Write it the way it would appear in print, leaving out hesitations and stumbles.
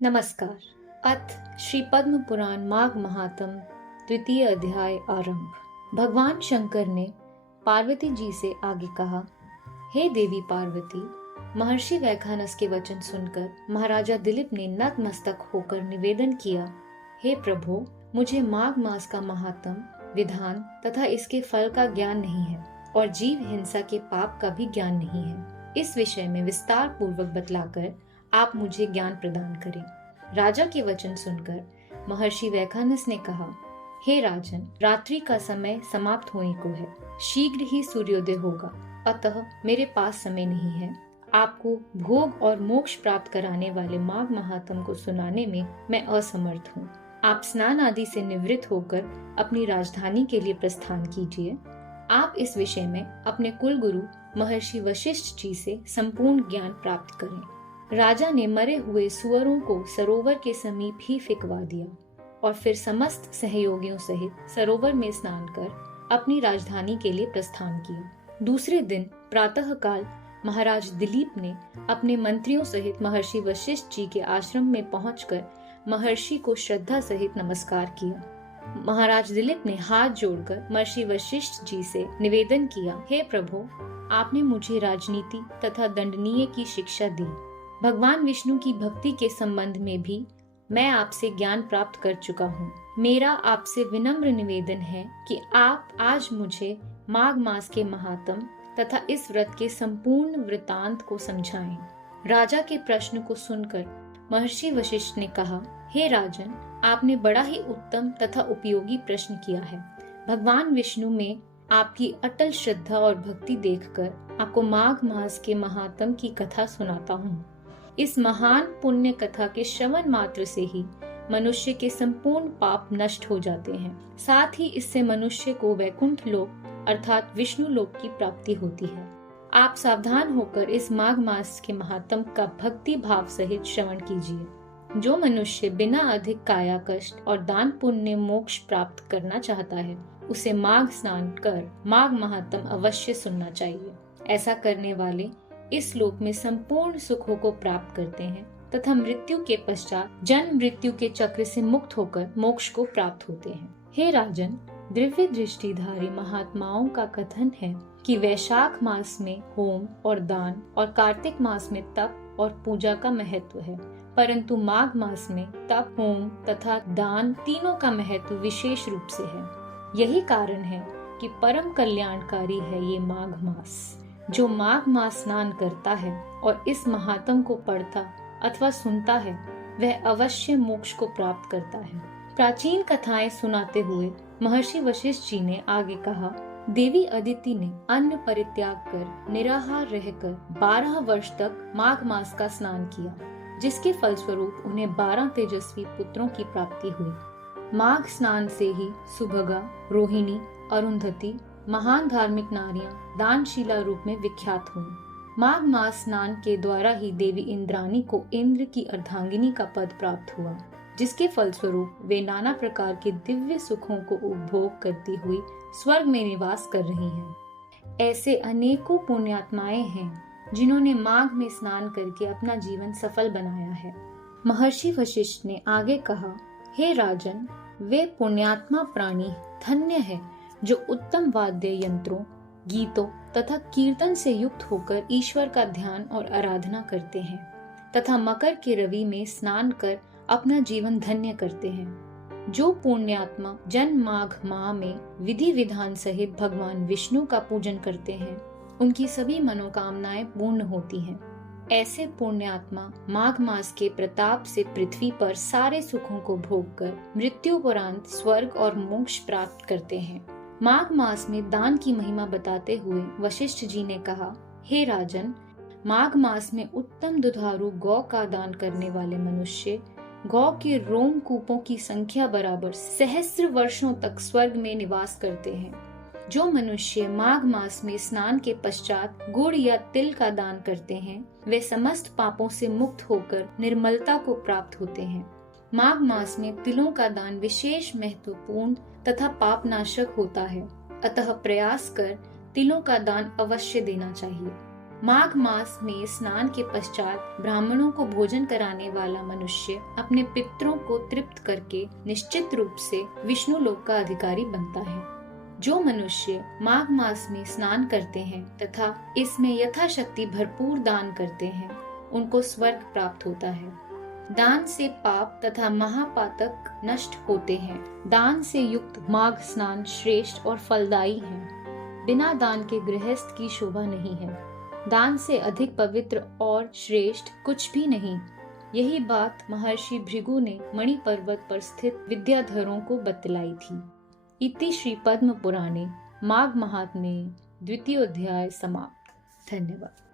नमस्कार। अथ श्री पद्म पुराण माघ महात्म द्वितीय अध्याय आरंभ। भगवान शंकर ने पार्वती जी से आगे कहा, हे देवी पार्वती, महर्षि वैखानस के वचन सुनकर महाराजा दिलीप ने नतमस्तक होकर निवेदन किया, हे प्रभु, मुझे माघ मास का महात्म, विधान तथा इसके फल का ज्ञान नहीं है और जीव हिंसा के पाप का भी ज्ञान नहीं है। इस विषय में विस्तार पूर्वक बतलाकर आप मुझे ज्ञान प्रदान करें। राजा के वचन सुनकर महर्षि वैखानस ने कहा, हे राजन, रात्रि का समय समाप्त होने को है, शीघ्र ही सूर्योदय होगा, अतः मेरे पास समय नहीं है। आपको भोग और मोक्ष प्राप्त कराने वाले माघ महात्म को सुनाने में मैं असमर्थ हूँ। आप स्नान आदि से निवृत्त होकर अपनी राजधानी के लिए प्रस्थान कीजिए। आप इस विषय में अपने कुल गुरु महर्षि वशिष्ठ जी से संपूर्ण ज्ञान प्राप्त करें। राजा ने मरे हुए सुअरों को सरोवर के समीप ही फिकवा दिया और फिर समस्त सहयोगियों सहित सरोवर में स्नान कर अपनी राजधानी के लिए प्रस्थान किया। दूसरे दिन प्रातः काल महाराज दिलीप ने अपने मंत्रियों सहित महर्षि वशिष्ठ जी के आश्रम में पहुंचकर महर्षि को श्रद्धा सहित नमस्कार किया। महाराज दिलीप ने हाथ जोड़कर महर्षि वशिष्ठ जी से निवेदन किया, हे प्रभु, आपने मुझे राजनीति तथा दंडनीय की शिक्षा दी। भगवान विष्णु की भक्ति के संबंध में भी मैं आपसे ज्ञान प्राप्त कर चुका हूँ। मेरा आपसे विनम्र निवेदन है कि आप आज मुझे माघ मास के महात्म तथा इस व्रत के संपूर्ण वृतांत को समझाएं। राजा के प्रश्न को सुनकर महर्षि वशिष्ठ ने कहा, हे राजन, आपने बड़ा ही उत्तम तथा उपयोगी प्रश्न किया है। भगवान विष्णु में आपकी अटल श्रद्धा और भक्ति देखकर आपको माघ मास के महात्म की कथा सुनाता हूँ। इस महान पुण्य कथा के श्रवण मात्र से ही मनुष्य के संपूर्ण पाप नष्ट हो जाते हैं। साथ ही इससे मनुष्य को वैकुंठ लोक अर्थात विष्णु लोक की प्राप्ति होती है। आप सावधान होकर इस माघ मास के महात्म का भक्ति भाव सहित श्रवण कीजिए। जो मनुष्य बिना अधिक काया कष्ट और दान पुण्य मोक्ष प्राप्त करना चाहता है, उसे माघ स्नान कर माघ महात्म अवश्य सुनना चाहिए। ऐसा करने वाले इस लोक में संपूर्ण सुखों को प्राप्त करते हैं तथा मृत्यु के पश्चात जन्म मृत्यु के चक्र से मुक्त होकर मोक्ष को प्राप्त होते हैं। हे राजन, दिव्य दृष्टिधारी महात्माओं का कथन है कि वैशाख मास में होम और दान और कार्तिक मास में तप और पूजा का महत्व है, परंतु माघ मास में तप, होम तथा दान तीनों का महत्व विशेष रूप से है। यही कारण है कि परम कल्याणकारी है ये माघ मास। जो माघ मास स्नान करता है और इस महात्म को पढ़ता अथवा सुनता है, वह अवश्य मोक्ष को प्राप्त करता है। प्राचीन कथाएं सुनाते हुए महर्षि वशिष्ठ जी ने आगे कहा, देवी अदिति ने अन्न परित्याग कर निराहार रहकर 12 वर्ष तक माघ मास का स्नान किया, जिसके फलस्वरूप उन्हें 12 तेजस्वी पुत्रों की प्राप्ति हुई। माघ स्नान से ही सुभगा, रोहिणी, अरुंधति महान धार्मिक नारियां दानशीला रूप में विख्यात हुई। माघ मास स्नान के द्वारा ही देवी इंद्राणी को इंद्र की अर्धांगिनी का पद प्राप्त हुआ, जिसके फलस्वरूप वे नाना प्रकार के दिव्य सुखों को उपभोग करती हुई स्वर्ग में निवास कर रही हैं। ऐसे अनेकों पुण्यात्माएं हैं जिन्होंने माघ में स्नान करके अपना जीवन सफल बनाया है। महर्षि वशिष्ठ ने आगे कहा, हे राजन, वे पुण्यात्मा प्राणी धन्य है जो उत्तम वाद्य यंत्रों, गीतों तथा कीर्तन से युक्त होकर ईश्वर का ध्यान और आराधना करते हैं तथा मकर के रवि में स्नान कर अपना जीवन धन्य करते हैं। जो पुण्यात्मा जन माघ माह में विधि विधान सहित भगवान विष्णु का पूजन करते हैं, उनकी सभी मनोकामनाएं पूर्ण होती हैं। ऐसे पुण्यात्मा माघ मास के प्रताप से पृथ्वी पर सारे सुखों को भोग कर मृत्युपरांत स्वर्ग और मोक्ष प्राप्त करते हैं। माघ मास में दान की महिमा बताते हुए वशिष्ठ जी ने कहा, हे राजन, माघ मास में उत्तम दुधारू गौ का दान करने वाले मनुष्य गौ के रोम कूपों की संख्या बराबर सहस्त्र वर्षों तक स्वर्ग में निवास करते हैं। जो मनुष्य माघ मास में स्नान के पश्चात गुड़ या तिल का दान करते हैं, वे समस्त पापों से मुक्त होकर निर्मलता को प्राप्त होते हैं। माघ मास में तिलों का दान विशेष महत्वपूर्ण तथा पापनाशक होता है, अतः प्रयास कर तिलों का दान अवश्य देना चाहिए। माघ मास में स्नान के पश्चात ब्राह्मणों को भोजन कराने वाला मनुष्य अपने पितरों को तृप्त करके निश्चित रूप से विष्णु लोक का अधिकारी बनता है। जो मनुष्य माघ मास में स्नान करते हैं तथा इसमें यथाशक्ति भरपूर दान करते हैं, उनको स्वर्ग प्राप्त होता है। दान से पाप तथा महापातक नष्ट होते हैं। दान से युक्त माघ स्नान श्रेष्ठ और फलदायी है। बिना दान के गृहस्थ की शोभा नहीं है। दान से अधिक पवित्र और श्रेष्ठ कुछ भी नहीं। यही बात महर्षि भृगु ने मणि पर्वत पर स्थित विद्याधरों को बतलाई थी। इति श्री पद्म पुराणे माघ महात्म्ये द्वितीयोध्याय समाप्त। धन्यवाद।